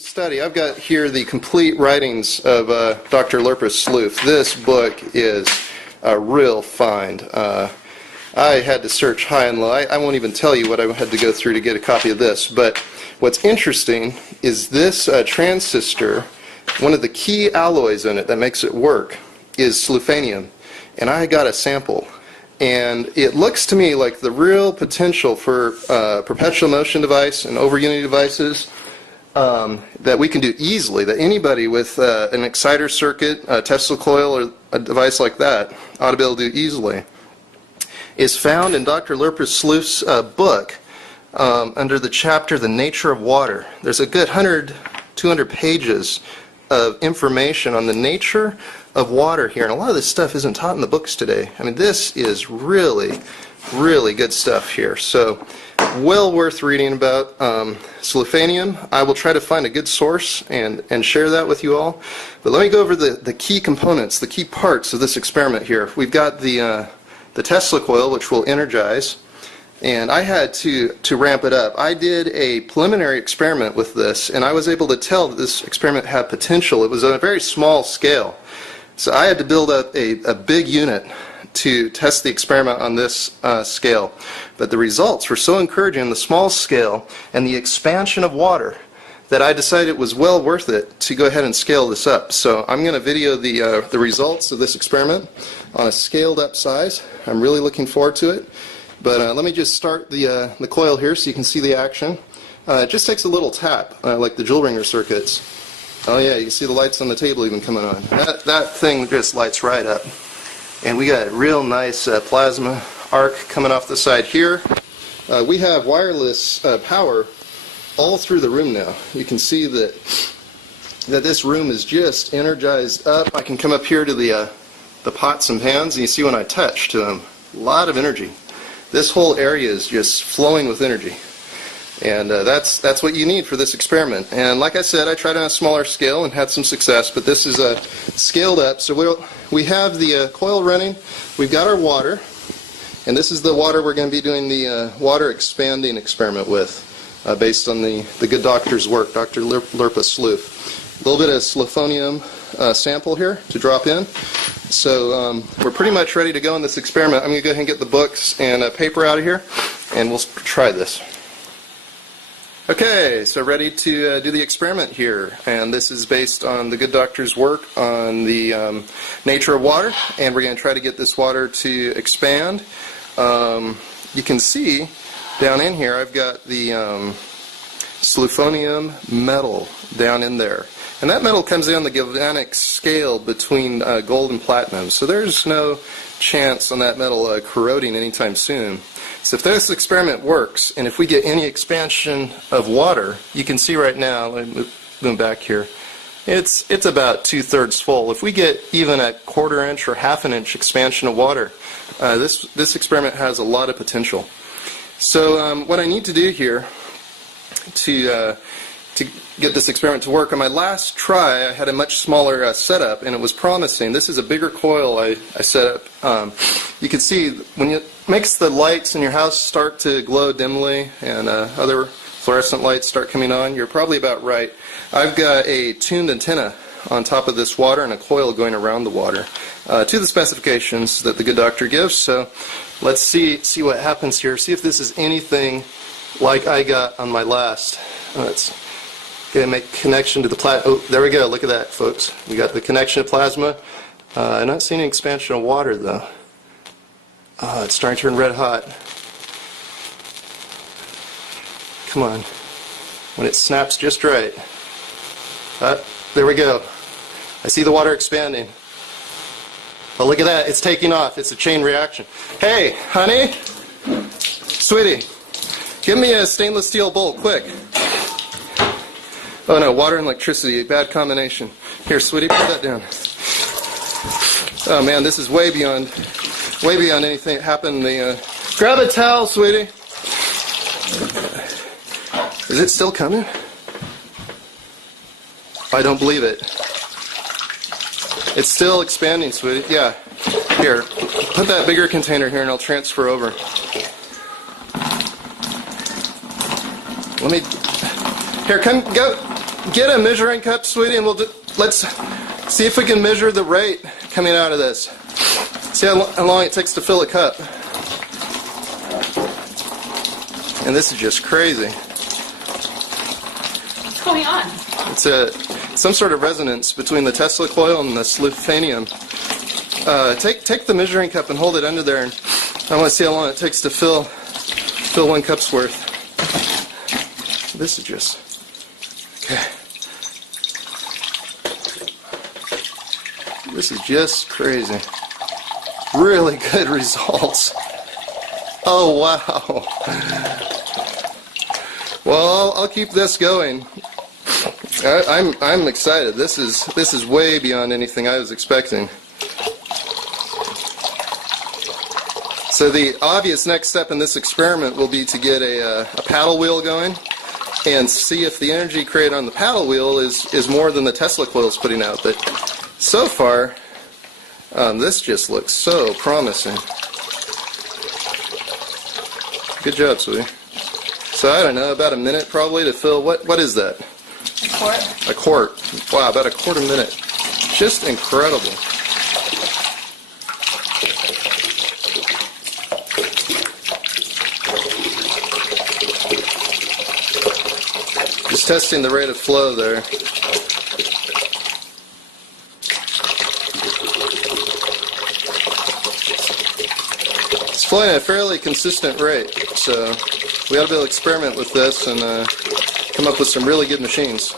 study. I've got here the complete writings of Dr. Lurpus Slouf. This book is a real find. I had to search high and low. I won't even tell you what I had to go through to get a copy of this, but what's interesting is this transistor, one of the key alloys in it that makes it work is sloufanium, and I got a sample. And it looks to me like the real potential for perpetual motion device and over unity devices that we can do easily, that anybody with an exciter circuit, a Tesla coil, or a device like that ought to be able to do easily, is found in Dr. Lurpus Slouf's book under the chapter The Nature of Water. There's a good 100, 200 pages of information on the nature of water here, and a lot of this stuff isn't taught in the books today. I mean, this is really, really good stuff here. So, well worth reading about sloufanium. I will try to find a good source and share that with you all. But let me go over the key components, the key parts of this experiment here. We've got the Tesla coil, which will energize, and I had to ramp it up. I did a preliminary experiment with this, and I was able to tell that this experiment had potential. It was on a very small scale. So I had to build up a big unit to test the experiment on this scale. But the results were so encouraging on the small scale and the expansion of water that I decided it was well worth it to go ahead and scale this up. So I'm going to video the results of this experiment on a scaled up size. I'm really looking forward to it. But let me just start the coil here so you can see the action. It just takes a little tap, like the jewel ringer circuits. Oh yeah, you can see the lights on the table even coming on. That thing just lights right up. And we got a real nice plasma arc coming off the side here. We have wireless power all through the room now. You can see that this room is just energized up. I can come up here to the pots and pans, and you see when I touch to them, a lot of energy. This whole area is just flowing with energy. And that's what you need for this experiment. And like I said, I tried on a smaller scale and had some success, but this is scaled up. So we have the coil running, we've got our water, and this is the water we're going to be doing the water expanding experiment with, based on the good doctor's work, Dr. Lurpus Slouf. A little bit of sloufanium sample here to drop in. So we're pretty much ready to go in this experiment. I'm going to go ahead and get the books and paper out of here, and we'll try this. Okay, so ready to do the experiment here, and this is based on the good doctor's work on the nature of water, and we're going to try to get this water to expand. You can see down in here I've got the sloufanium metal down in there, and that metal comes in on the galvanic scale between gold and platinum, so there's no chance on that metal corroding anytime soon. So if this experiment works, and if we get any expansion of water, you can see right now, let me move back here, it's about 2/3 full. If we get even a 1/4 inch or 1/2 inch expansion of water, this experiment has a lot of potential. So what I need to do here to get this experiment to work, on my last try I had a much smaller setup, and it was promising. This is a bigger coil I set up. You can see when it makes the lights in your house start to glow dimly and other fluorescent lights start coming on, you're probably about right. I've got a tuned antenna on top of this water and a coil going around the water to the specifications that the good doctor gives. So let's see what happens here. See if this is anything like I got on my last. Let's get to make connection to the plasma. Oh, there we go. Look at that, folks. We got the connection to plasma. I'm not seeing any expansion of water, though. It's starting to turn red hot. Come on. When it snaps just right. There we go. I see the water expanding. Oh, look at that. It's taking off. It's a chain reaction. Hey, honey. Sweetie. Give me a stainless steel bowl, quick. Oh no, water and electricity, bad combination. Here, sweetie, put that down. Oh man, this is way beyond anything that happened. Grab a towel, sweetie. Is it still coming? I don't believe it. It's still expanding, sweetie. Yeah. Here, put that bigger container here and I'll transfer over. Let me... Here, come, go. get a measuring cup, sweetie, and let's see if we can measure the rate coming out of this. See how long it takes to fill a cup. And this is just crazy. What's going on? It's some sort of resonance between the Tesla coil and the sleuthanium. Take the measuring cup and hold it under there, and I want to see how long it takes to fill 1 cup's worth. This is just okay. This is just crazy. Really good results. Oh wow. Well, I'll keep this going. I'm excited. This is way beyond anything I was expecting. So the obvious next step in this experiment will be to get a paddle wheel going and see if the energy created on the paddle wheel is more than the Tesla coil is putting out. But so far, this just looks so promising. Good job, sweetie. So I don't know, about a minute probably to fill. What is that? A quart. A quart. Wow, about a quarter minute. Just incredible. Just testing the rate of flow there. It's flowing at a fairly consistent rate, so we ought to be able to experiment with this and come up with some really good machines.